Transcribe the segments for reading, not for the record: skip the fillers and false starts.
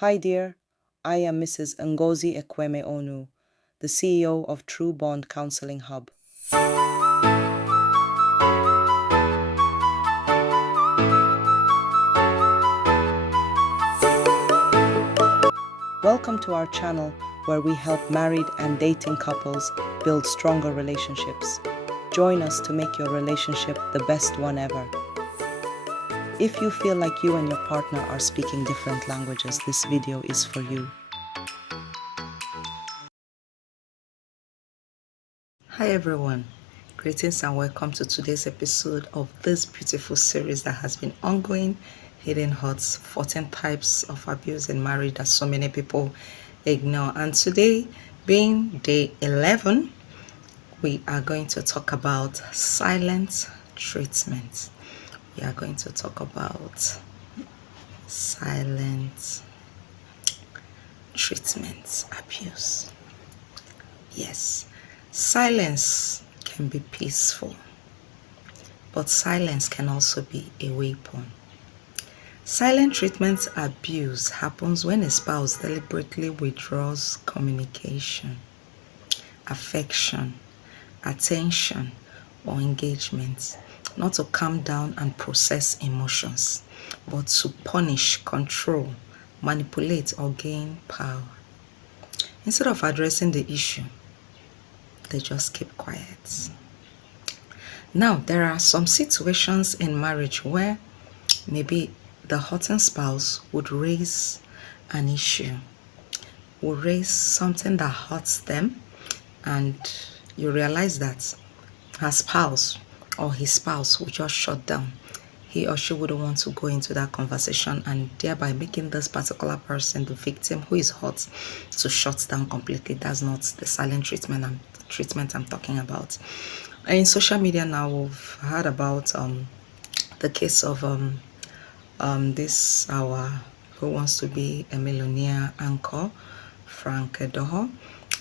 Hi dear, I am Mrs. Ngozi Ekweme Onu, the CEO of True Bond Counseling Hub. Welcome to our channel where we help married and dating couples build stronger relationships. Join us to make your relationship the best one ever. If you feel like you and your partner are speaking different languages, this video is for you. Hi everyone, greetings and welcome to today's episode of this beautiful series that has been ongoing, Hidden Hurts, 14 types of abuse in marriage that so many people ignore. And today, being day 11, we are going to talk about silent treatment. We are going to talk about silent treatment abuse. Yes, silence can be peaceful, but silence can also be a weapon. Silent treatment abuse happens when a spouse deliberately withdraws communication, affection, attention, or engagement, not to calm down and process emotions, but to punish, control, manipulate, or gain power. Instead of addressing the issue, they just keep quiet. Now, there are some situations in marriage where maybe the hurting spouse would raise an issue, would raise something that hurts them, and you realize that her spouse or his spouse would just shut down. He or she wouldn't want to go into that conversation, and thereby making this particular person, the victim who is hurt, to shut down completely. That's not the silent treatment I'm talking about. In social media now, we've heard about the case of this our Who Wants to Be a Millionaire anchor, Frank Edoho,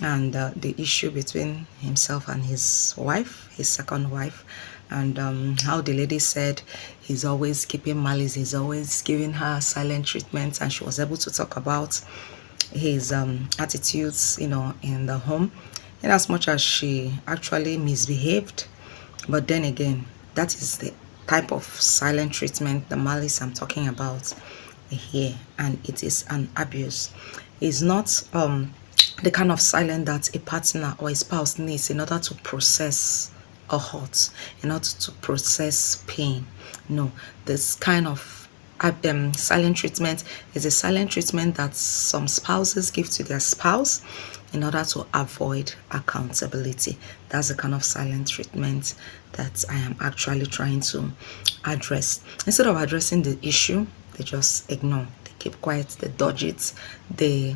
and the issue between himself and his wife, his second wife, and how the lady said he's always keeping malice, he's always giving her silent treatment, and she was able to talk about his attitudes, in the home, in as much as she actually misbehaved. But then again, that is the type of silent treatment, the malice I'm talking about here, and it is an abuse. It's not the kind of silence that a partner or a spouse needs in order to process a hurt, in order to process pain. No, this kind of silent treatment is a silent treatment that some spouses give to their spouse in order to avoid accountability. That's the kind of silent treatment that I am actually trying to address. Instead of addressing the issue, they just ignore, they keep quiet, they dodge it, they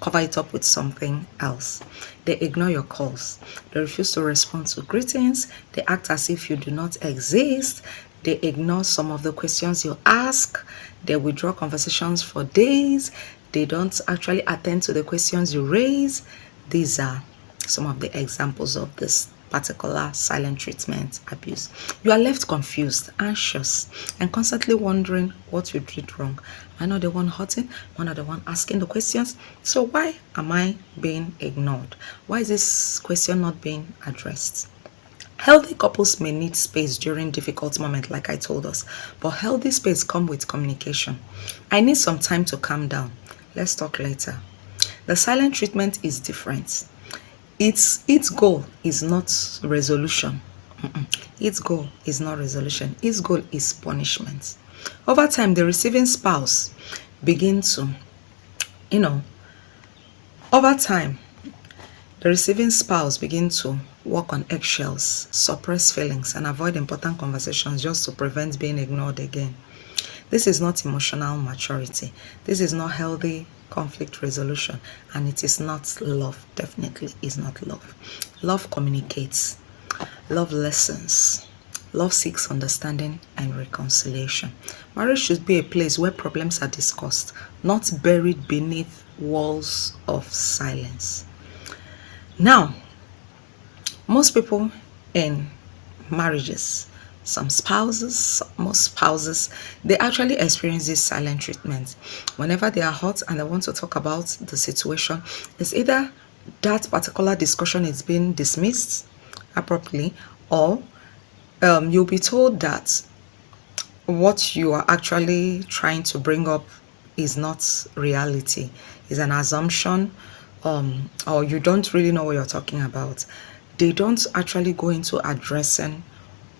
cover it up with something else. They ignore your calls, they refuse to respond to greetings, they act as if you do not exist, they ignore some of the questions you ask, they withdraw conversations for days, they don't actually attend to the questions you raise. These are some of the examples of this particular silent treatment abuse. You are left confused, anxious, and constantly wondering what you did wrong. Am I not the one hurting? Am I not the one asking the questions? So why am I being ignored? Why is this question not being addressed? Healthy couples may need space during difficult moments, like I told us, but healthy space comes with communication. I need some time to calm down. Let's talk later. The silent treatment is different. Its goal is not resolution. Its goal is not resolution. Its goal is punishment. Over time, the receiving spouse begin to, you know, over time, the receiving spouse begin to walk on eggshells, suppress feelings, and avoid important conversations just to prevent being ignored again. This is not emotional maturity. This is not healthy conflict resolution, and it is not love. Definitely is not love. Love communicates. Love listens. Love seeks understanding and reconciliation. Marriage should be a place where problems are discussed, not buried beneath walls of silence. Now, most people in marriages Some spouses, most spouses, they actually experience this silent treatment. Whenever they are hot and they want to talk about the situation, it's either that particular discussion is being dismissed abruptly, or you'll be told that what you are actually trying to bring up is not reality, is an assumption, or you don't really know what you're talking about. They don't actually go into addressing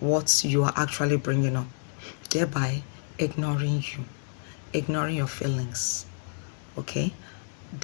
what you are actually bringing up, thereby ignoring you, ignoring your feelings. Okay,